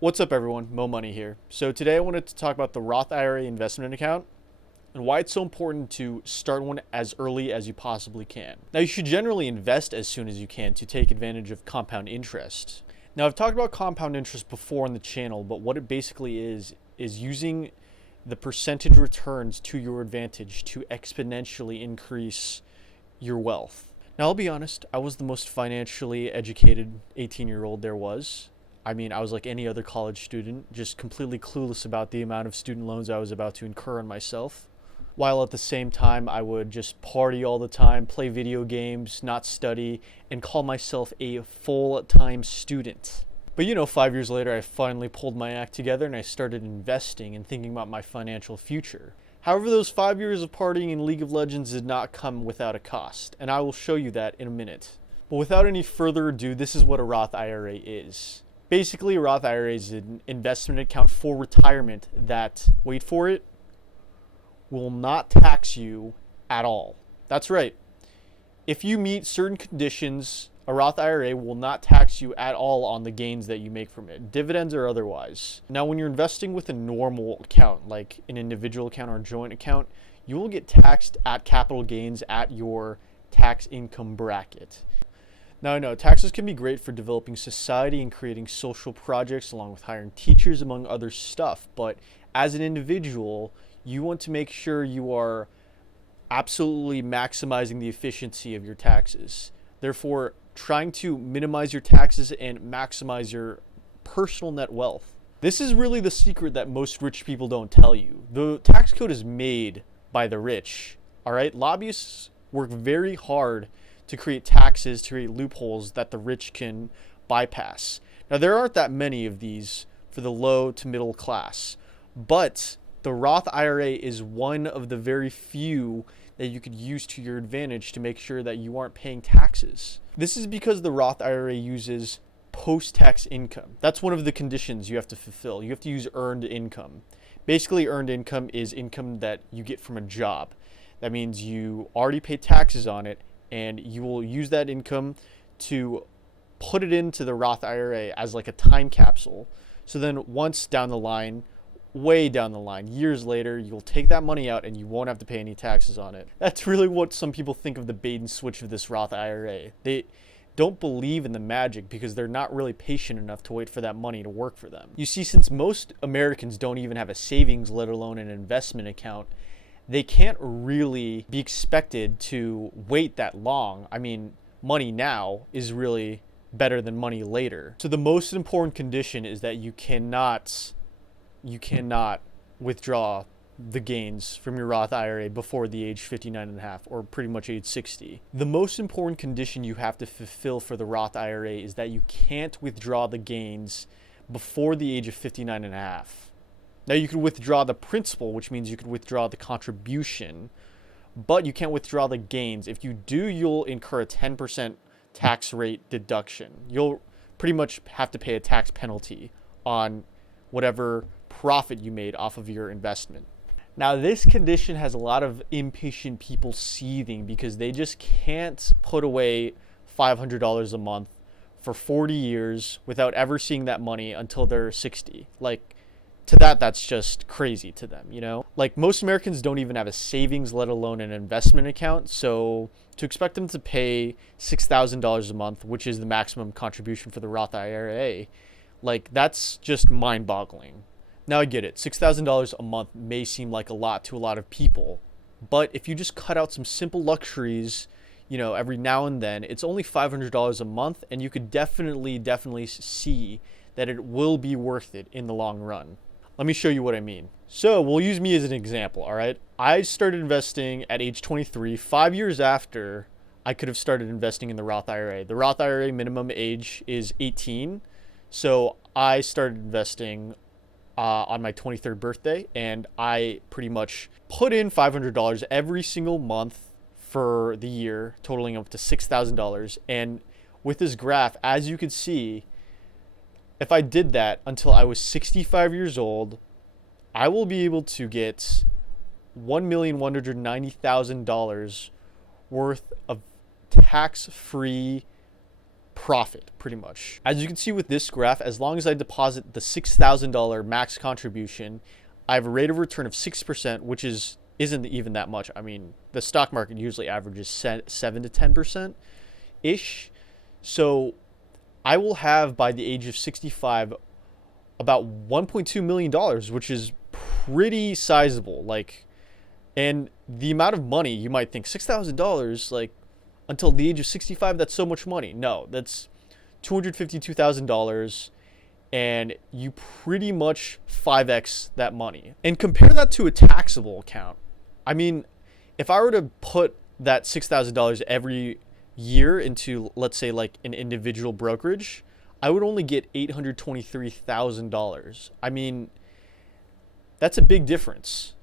What's up, everyone? Mo Money here. So today I wanted to talk about the Roth IRA investment account and why it's so important to start one as early as you possibly can. Now, you should generally invest as soon as you can to take advantage of compound interest. Now, I've talked about compound interest before on the channel, but what it basically is using the percentage returns to your advantage to exponentially increase your wealth. Now, I'll be honest, I was the most financially educated 18-year-old there was. I mean, I was like any other college student, just completely clueless about the amount of student loans I was about to incur on myself. While at the same time, I would just party all the time, play video games, not study, and call myself a full-time student. But 5 years later, I finally pulled my act together and I started investing and thinking about my financial future. However, those 5 years of partying in League of Legends did not come without a cost, and I will show you that in a minute. But without any further ado, this is what a Roth IRA is. Basically, a Roth IRA is an investment account for retirement that, wait for it, will not tax you at all. That's right. If you meet certain conditions, a Roth IRA will not tax you at all on the gains that you make from it, dividends or otherwise. Now, when you're investing with a normal account, like an individual account or a joint account, you will get taxed at capital gains at your tax income bracket. Now, I know taxes can be great for developing society and creating social projects along with hiring teachers, among other stuff. But as an individual, you want to make sure you are absolutely maximizing the efficiency of your taxes. Therefore, trying to minimize your taxes and maximize your personal net wealth. This is really the secret that most rich people don't tell you. The tax code is made by the rich, all right? Lobbyists work very hard to create taxes, to create loopholes that the rich can bypass. Now, there aren't that many of these for the low to middle class, but the Roth IRA is one of the very few that you could use to your advantage to make sure that you aren't paying taxes. This is because the Roth IRA uses post-tax income. That's one of the conditions you have to fulfill. You have to use earned income. Basically, earned income is income that you get from a job. That means you already pay taxes on it, and you will use that income to put it into the Roth IRA as like a time capsule. So then once down the line, way down the line, years later, you'll take that money out and you won't have to pay any taxes on it. That's really what some people think of the bait and switch of this Roth IRA. They don't believe in the magic because they're not really patient enough to wait for that money to work for them. You see, since most Americans don't even have a savings, let alone an investment account, they can't really be expected to wait that long. I mean, money now is really better than money later. So the most important condition is that you cannot withdraw the gains from your Roth IRA before the age 59 and a half, or pretty much age 60. The most important condition you have to fulfill for the Roth IRA is that you can't withdraw the gains before the age of 59 and a half. Now, you could withdraw the principal, which means you could withdraw the contribution, but you can't withdraw the gains. If you do, you'll incur a 10% tax rate deduction. You'll pretty much have to pay a tax penalty on whatever profit you made off of your investment. Now, this condition has a lot of impatient people seething because they just can't put away $500 a month for 40 years without ever seeing that money until they're 60. To that's just crazy to them, Like, most Americans don't even have a savings, let alone an investment account. So to expect them to pay $6,000 a month, which is the maximum contribution for the Roth IRA, that's just mind-boggling. Now, I get it. $6,000 a month may seem like a lot to a lot of people, but if you just cut out some simple luxuries, every now and then, it's only $500 a month, and you could definitely see that it will be worth it in the long run. Let me show you what I mean. So we'll use me as an example, all right? I started investing at age 23, 5 years after I could have started investing in the Roth IRA. The Roth IRA minimum age is 18. So I started investing on my 23rd birthday, and I pretty much put in $500 every single month for the year, totaling up to $6,000. And with this graph, as you can see, if I did that until I was 65 years old, I will be able to get $1,190,000 worth of tax-free profit, pretty much. As you can see with this graph, as long as I deposit the $6,000 max contribution, I have a rate of return of 6%, which isn't even that much. I mean, the stock market usually averages 7 to 10% ish. So I will have, by the age of 65, about $1.2 million, which is pretty sizable. Like, and the amount of money, you might think $6,000, like, until the age of 65, that's so much money. No, that's $252,000, and you pretty much 5x that money. And compare that to a taxable account. I mean, if I were to put that $6,000 every year into, let's say, like an individual brokerage, I would only get $823,000. I mean, that's a big difference.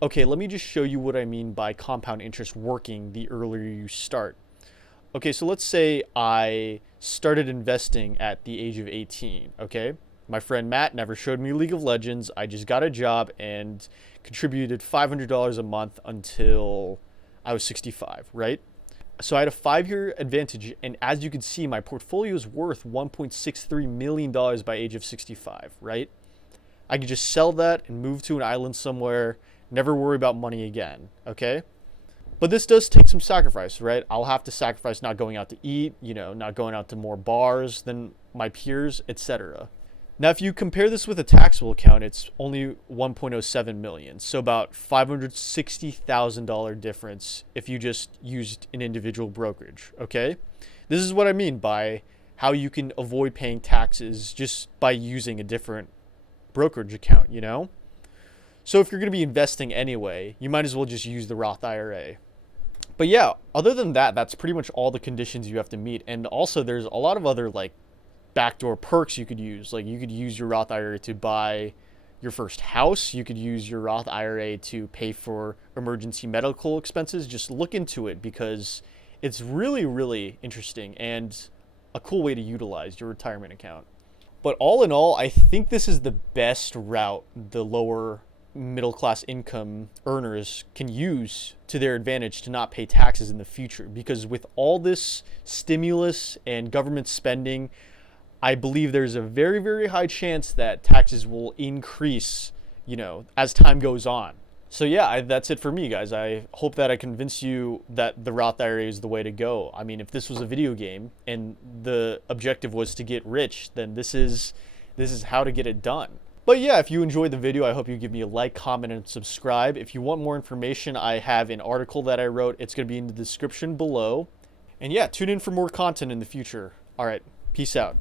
Okay, let me just show you what I mean by compound interest working the earlier you start. Okay, so let's say I started investing at the age of 18, okay? My friend Matt never showed me League of Legends. I just got a job and contributed $500 a month until I was 65, right? So I had a 5-year advantage, and as you can see, my portfolio is worth $1.63 million by age of 65, right? I could just sell that and move to an island somewhere, never worry about money again, okay? But this does take some sacrifice, right? I'll have to sacrifice not going out to eat, not going out to more bars than my peers, etc. Now, if you compare this with a taxable account, it's only $1.07 million. So about $560,000 difference if you just used an individual brokerage, okay? This is what I mean by how you can avoid paying taxes just by using a different brokerage account, So if you're going to be investing anyway, you might as well just use the Roth IRA. But yeah, other than that, that's pretty much all the conditions you have to meet. And also there's a lot of other like backdoor perks you could use. Like you could use your Roth IRA to buy your first house. You could use your Roth IRA to pay for emergency medical expenses. Just look into it because it's really, really interesting and a cool way to utilize your retirement account. But all in all, I think this is the best route the lower middle class income earners can use to their advantage to not pay taxes in the future, because with all this stimulus and government spending, I believe there's a very, very high chance that taxes will increase, as time goes on. So yeah, that's it for me, guys. I hope that I convinced you that the Roth IRA is the way to go. I mean, if this was a video game and the objective was to get rich, then this is how to get it done. But yeah, if you enjoyed the video, I hope you give me a like, comment, and subscribe. If you want more information, I have an article that I wrote. It's going to be in the description below. And yeah, tune in for more content in the future. All right, peace out.